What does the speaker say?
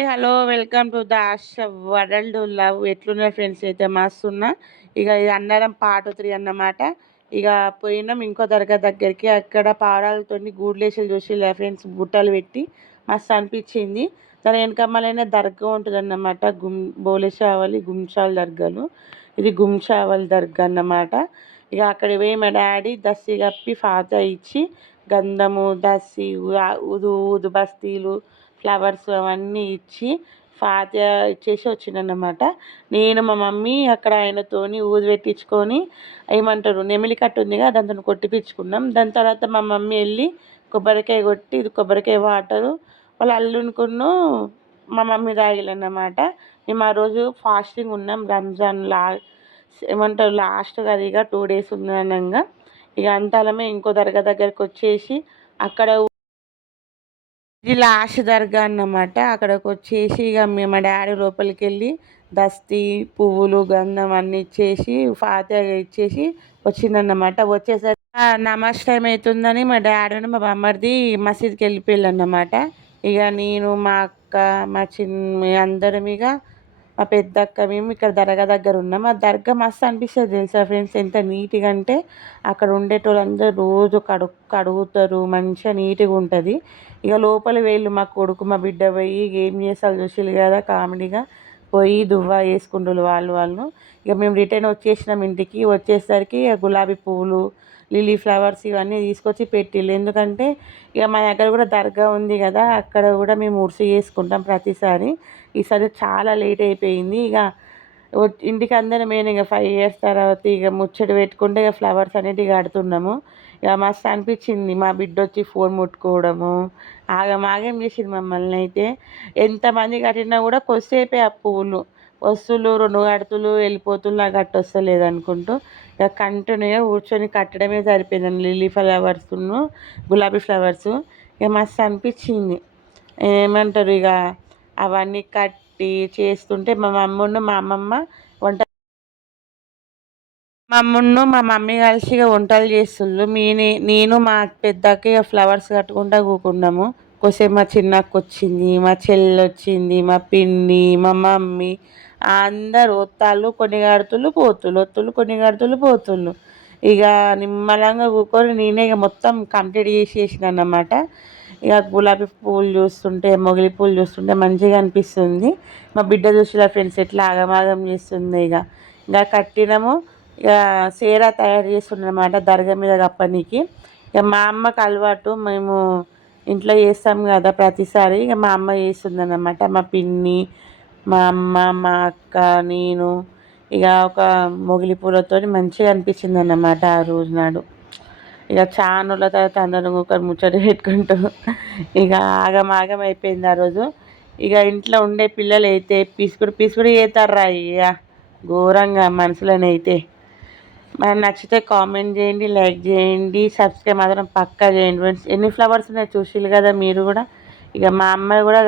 Hi hello welcome to the Asha world love. ఎట్లున్నారు friends అయితే మస్తున్నా. ఇక ఇది అన్నరం పాట త్రీ అన్నమాట. ఇక పోయినాం ఇంకో దర్గా దగ్గరికి. అక్కడ పావురాలతో గూడ్లేసలు చూసి ఫ్రెండ్స్ బుట్టలు పెట్టి మస్తు అనిపించింది. దాని వెనకమ్మలైన దర్గా ఉంటుంది అన్నమాట గుమ్ బోలేషావలి గుంషాల దర్గాలు. ఇది గుంషావలి దర్గా అన్నమాట. ఇక అక్కడ పోయి మా డాడీ దస్సి కప్పి ఫాత ఇచ్చి గంధము దస్సి ఊదు ఊదు బస్తీలు ఫ్లవర్స్ అవన్నీ ఇచ్చి ఫాతిహ ఇచ్చేసి వచ్చిండనమాట నేను మా మమ్మీ అక్కడ ఆయనతోని ఊది పెట్టించుకొని ఏమంటారు నెమిలి కట్టు ఉందిగా దాంతో కొట్టిపించుకున్నాం. దాని తర్వాత మా మమ్మీ వెళ్ళి కొబ్బరికాయ కొట్టి ఇది కొబ్బరికాయ వాటరు వాళ్ళు అల్లునుకును మా మమ్మీ తాగిలన్నమాట మేము ఆ రోజు ఫాస్టింగ్ ఉన్నాం రంజాన్ లా ఏమంటారు లాస్ట్ కదా ఇక టూ డేస్ ఉందనంగా ఇక అంతలమే ఇంకో దర్గా దగ్గరికి వచ్చేసి అక్కడ ఇది లాస్ట్ దర్గా అన్నమాట. అక్కడికి వచ్చేసి ఇక మేము మా డాడీ లోపలికి వెళ్ళి దస్తి పువ్వులు గంధం అన్ని ఇచ్చేసి ఫాతగా ఇచ్చేసి వచ్చిందన్నమాట వచ్చేసరికి నమాజ్ టైం అవుతుందని మా డాడీని మా బామ్మర్ది మసీద్కి వెళ్ళిపోయారు అన్నమాట ఇక నేను మా అక్క మా చిన్న అందరం ఇక మా పెద్ద అక్క మేము ఇక్కడ దర్గా దగ్గర ఉన్నాం. ఆ దర్గా మస్తు అనిపిస్తుంది తెలుసా ఫ్రెండ్స్? ఎంత నీట్గా అంటే అక్కడ ఉండేటోళ్ళందరూ రోజు కడు కడుగుతారు. మంచిగా నీట్గా ఉంటుంది. ఇక లోపల వేళ్ళు మా కొడుకు మా బిడ్డ పోయి ఏం చేస్తారు చూసిరు కదా కామెడీగా. పోయి దువ్వ వేసుకుంటారు వాళ్ళు వాళ్ళు. ఇక మేము రిటర్న్ వచ్చేసినాం ఇంటికి. వచ్చేసరికి గులాబీ పువ్వులు లిలీ ఫ్లవర్స్ ఇవన్నీ తీసుకొచ్చి పెట్టిళ్ళు. ఎందుకంటే ఇక మా దగ్గర కూడా దర్గా ఉంది కదా అక్కడ కూడా మేము ఉరుసు చేసుకుంటాం ప్రతిసారి. ఈసారి చాలా లేట్ అయిపోయింది. ఇక ఇంటికి అందరం మెయిన్ ఇక ఫైవ్ ఇయర్స్ తర్వాత ఇక ముచ్చట పెట్టుకుంటే ఇక ఫ్లవర్స్ అనేటివి కడుతున్నాము. ఇక మస్తు అనిపించింది. మా బిడ్డ వచ్చి ఫోన్ ముట్టుకోవడము. ఆగ ఆగం చేసింది మమ్మల్ని అయితే? ఎంతమంది కట్టినా కూడా కొద్దిసేపే ఆ పువ్వులు వస్తువులు రెండు కడుతులు వెళ్ళిపోతులు నాకు గట్టు వస్తలేదు అనుకుంటూ ఇక కంటిన్యూగా కూర్చొని కట్టడమే సరిపోయింది లిల్లీ ఫ్లవర్స్ గులాబీ ఫ్లవర్స్ ఇక మస్తు అనిపించింది. ఏమంటారు ఇక అవన్నీ కట్ పెట్టి చేస్తుంటే మా మమ్మీ మా అమ్మమ్మ వంట మా అమ్మను మా మమ్మీ కలిసి ఇక వంటలు చేస్తుండ్రు. మీ నేను మా పెద్దకి ఫ్లవర్స్ కట్టుకుంటా కూకున్నాము. కొద్దిసేపు మా చిన్నకు వచ్చింది మా చెల్లి వచ్చింది మా పిన్ని మా మమ్మీ. అందరు ఒత్తాళ్ళు కొన్ని గడుతులు పోతులు ఒత్తులు కొన్ని కడుతులు పోతుళ్ళు. ఇక నిమ్మలంగా కూకొని నేనే ఇక మొత్తం కంప్లీట్ చేసేసిన అన్నమాట ఇక గులాబీ పూలు చూస్తుంటే మొగిలి పూలు చూస్తుంటే మంచిగా అనిపిస్తుంది. మా బిడ్డ చూసిన ఫ్రెండ్స్ ఎట్లా ఆగమాగం చేస్తుంది ఇక. ఇంకా కట్టినము ఇక సేరా తయారు చేస్తుండమాట దర్గా మీద కప్పనీకి. ఇక మా అమ్మకు అలవాటు మేము ఇంట్లో చేస్తాం కదా ప్రతిసారి ఇక మా అమ్మ చేస్తుందన్నమాట. మా పిన్ని మా అమ్మ మా అక్క నేను ఇక ఒక మొగిలి పూలతో మంచిగా అనిపించింది అన్నమాట ఆ రోజు నాడు. ఇక చానుల తర్వాత అందరం ఒకరు ముచ్చట పెట్టుకుంటూ ఇక ఆగం ఆగం అయిపోయింది ఆ రోజు. ఇక ఇంట్లో ఉండే పిల్లలు అయితే పిసుకుడు పిసుకుడు చేస్తారా ఇక. ఘోరంగా మనుషులనైతే మరి నచ్చితే కామెంట్ చేయండి లైక్ చేయండి సబ్స్క్రైబ్ మాత్రం పక్కా చేయండి. ఫ్రెండ్స్ ఎన్ని ఫ్లవర్స్ ఉన్నాయి చూసిల్లు కదా మీరు కూడా. ఇక మా అమ్మాయి కూడా